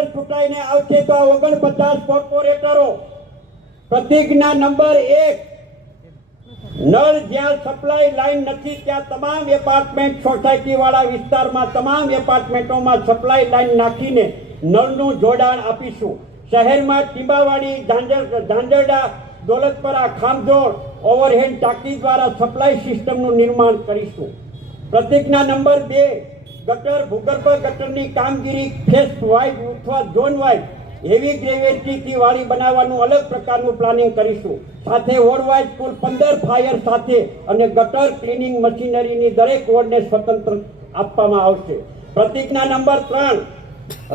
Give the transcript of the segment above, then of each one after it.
Corporator ચૂંટાઈને આવશે તો આ ઓગણપચાસ કોર્પોરેટરો. પ્રતિજ્ઞા નંબર એક, નળ જ્યાં સપ્લાય લાઈન નથી ત્યાં તમામ એપાર્ટમેન્ટ સોસાયટી વાળા વિસ્તારમાં તમામ એપાર્ટમેન્ટોમાં સપ્લાય લાઈન નાખીને નળનું જોડાણ આપીશું. શહેરમાં ટીંબાવાડી ઝાંઝરડા, દોલતપરા ખામજોડ ઓવરહેડ ટાંકી દ્વારા સપ્લાય સિસ્ટમનું નિર્માણ કરીશું. પ્રતિજ્ઞા નંબર બે ગટર, ભૂગર્ભ ગટરની કામગીરી ફેસ વાઇઝ અથવા ઝોન વાઇઝ હેવી ગ્રેવિટીથી વાળી બનાવવાનું અલગ પ્રકારનું પ્લાનિંગ કરીશું. સાથે વોર્ડ વાઇઝ કુલ પંદર ફાયર સાથે અને ગટર ક્લિનિંગ મશીનરીની દરેક વોર્ડને સ્વતંત્ર આપવામાં આવશે. પ્રતિજ્ઞા નંબર ત્રણ,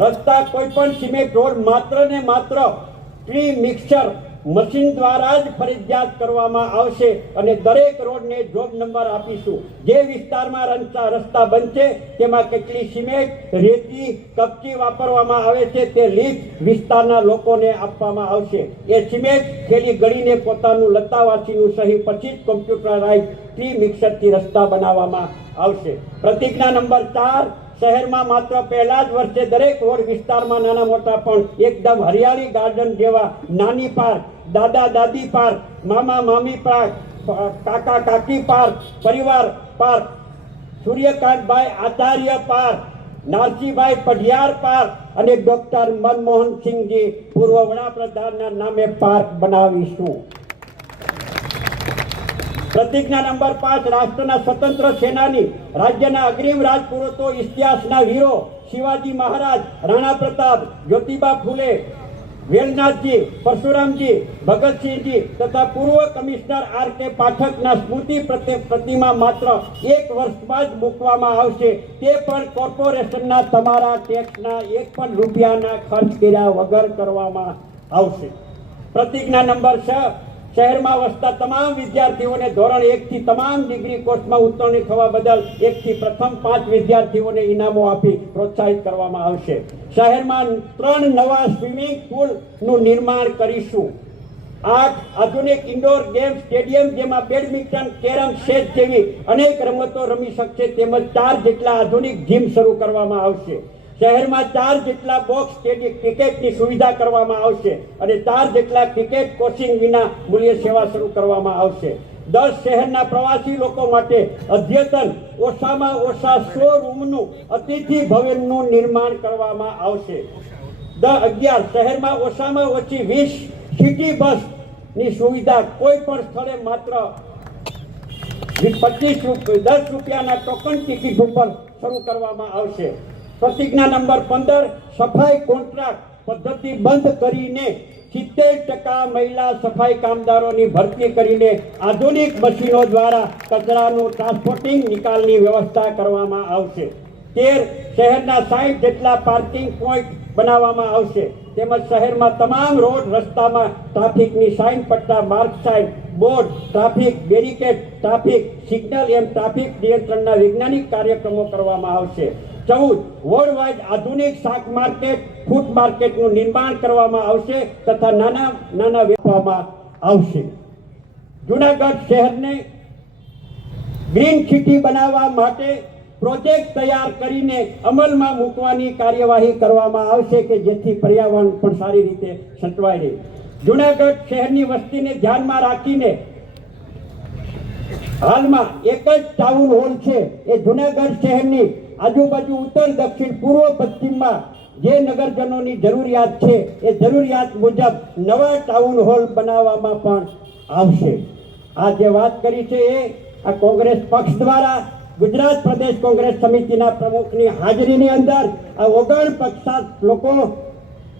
રસ્તા કોઈ પણ સિમેન્ટ રોડ માત્ર ને માત્ર ટ્રી મિક્સર મશીન દ્વારા જ ફરજિયાત કરવામાં આવશે અને દરેક રોડને જોબ નંબર આપીશું. જે વિસ્તારમાં રસ્તા રસ્તા બનશે, તેમાં કેટલી સિમેન્ટ, રેતી, કપચી વાપરવામાં આવે છે, તે લીસ્ટ વિસ્તારના લોકોને આપવામાં આવશે. એ સિમેન્ટ ખેલી ગળીને પોતાનું લતાવાસીનું સહી પછી જ કોમ્પ્યુટરાઇઝ પ્રી મિક્સરથી રસ્તા બનાવવામાં આવશે. પ્રતિજ્ઞા નંબર ચાર શહેરમાં માત્ર પહેલા જ વર્ષે દરેક વોર્ડ વિસ્તારમાં નાના મોટા પણ એકદમ હરિયાળી ગાર્ડન જેવા નાની પાર્ક, દાદા દાદી પાર્ક, મામા મામી પાર્ક કાકા કાકી પાર્ક, પરિવાર park Suryakantbhai Acharya park Narsibhai Padhiyar park અને ડોક્ટર મનમોહનસિંહજી પૂર્વ વડાપ્રધાનના નામે પાર્ક બનાવીશું. પ્રતિજ્ઞા નંબર પાંચ, રાષ્ટ્રના સ્વતંત્ર સેનાની, રાજ્યના અગ્રીમ રાજપુરોતો ઇતિહાસના વીરો, શિવાજી મહારાજ, રાણા પ્રતાપ, જ્યોતિબા ફૂલે, વેલનાથજી, પરશુરામજી, ભગતસિંહજી તથા પૂર્વ કમિશનર આર કે પાઠકના સ્મૃતિ પ્રતિમા માત્ર એક વર્ષમાં જ મૂકવામાં આવશે. તે પણ કોર્પોરેશનના તમારા ટેક્સના એક પણ રૂપિયાના ખર્ચ કર્યા વગર કરવામાં આવશે. પ્રતિજ્ઞા નંબર છ શહેરમાં વસતા તમામ વિદ્યાર્થીઓને ધોરણ એક થી તમામ ડિગ્રી કોર્સમાં ઉત્તીર્ણ થવા બદલ એક થી પ્રથમ પાંચ વિદ્યાર્થીઓને ઇનામો આપી પ્રોત્સાહિત કરવામાં આવશે. શહેરમાં ત્રણ નવા સ્વિમિંગ પુલનું નિર્માણ કરીશું. આઠ આધુનિક ઇન્ડોર ગેમ સ્ટેડિયમ જેમાં બેડમિન્ટન, કેરમ ચેસ જેવી અનેક રમતો રમી શકશે, તેમજ ચાર જેટલા આધુનિક જીમ શરૂ કરવામાં આવશે. શહેરમાં ચાર જેટલા બોક્સ ક્રિકેટની સુવિધા કરવામાં આવશે અને ચાર જેટલા ક્રિકેટ કોચિંગ વિના મૂલ્ય સેવા શરૂ કરવામાં આવશે. દસ શહેરના પ્રવાસી લોકો માટે અદ્યતન ઓછામાં ઓછા સો રૂમનું અતિથિ ભવનનું નિર્માણ કરવામાં આવશે. દ અગિયાર, શહેરમાં ઓછામાં ઓછી વીસ સિટી બસની સુવિધા કોઈ પણ સ્થળે માત્ર પચીસ દસ રૂપિયાના ટોકન ટિકિટ ઉપર શરૂ કરવામાં આવશે. પ્રતિજ્ઞા નંબર પંદર, સફાઈ કોન્ટ્રાક્ટ પદ્ધતિ બંધ કરીને સિત્તેર ટકા મહિલા સફાઈ કામદારોની ભરતી કરીને આધુનિક મશીનો દ્વારા કચરાનું ટ્રાન્સપોર્ટિંગ નિકાલની વ્યવસ્થા કરવામાં આવશે. તેર, શહેરના સાઠ જેટલા પાર્કિંગ પોઈન્ટ બનાવવામાં આવશે. તેમજ શહેરમાં તમામ રોડ રસ્તામાં ટ્રાફિકની સાઇન પટ્ટા mark sign board, traffic, barricade, traffic, signal એમ ટ્રાફિક નિયંત્રણના વૈજ્ઞાનિક કાર્યક્રમો કરવામાં આવશે. ચૌદ વર્લ્ડ વાઇડ આધુનિક શાક માર્કેટ ફૂડ માર્કેટનું નિર્માણ કરવામાં આવશે તથા નાના નાના વેચવામાં આવશે. જુનાગઢ શહેરને ગ્રીન સિટી બનાવવા માટે પ્રોજેક્ટ તૈયાર કરીને અમલમાં મૂકવાની કાર્યવાહી કરવામાં આવશે કે જેથી પર્યાવરણ પણ સારી રીતે સચવાય રહે. જુનાગઢ શહેરની વસ્તીને ધ્યાનમાં રાખીને હાલમાં એક જ ટાઉન હોલ છે. એ જુનાગઢ શહેરની આજુબાજુ ઉત્તર, દક્ષિણ, પૂર્વ, પશ્ચિમમાં જે નગરજનોની જરૂરિયાત છે, એ જરૂરિયાત મુજબ નવા ટાઉન હોલ બનાવવામાં પણ આવશે. આ જે વાત કરી છે એ, આ કોંગ્રેસ પક્ષ દ્વારા ગુજરાત પ્રદેશ કોંગ્રેસ સમિતિના પ્રમુખની હાજરીની અંદર આ ઓગણ પક્ષાત લોકો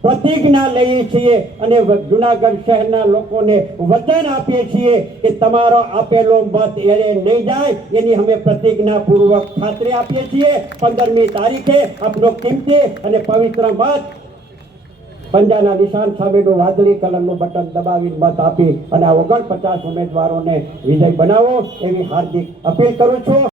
પ્રતિજ્ઞા લઈએ છીએ અને જુનાગઢ શહેરના લોકોને વચન આપીએ છીએ કે તમારો આપેલો મત એને નહીં જાય, એની અમે પ્રતિજ્ઞા પૂર્વક ખાતરી આપીએ છીએ. પંદરમી તારીખે આપનો કિંમતી અને પવિત્ર મત પંજાના નિશાન સામેનું વાદળી કલરનું બટન દબાવી મત આપી અને આ ઓગણપચાસ ઉમેદવારોને વિજય બનાવો એવી હાર્દિક અપીલ કરું છું.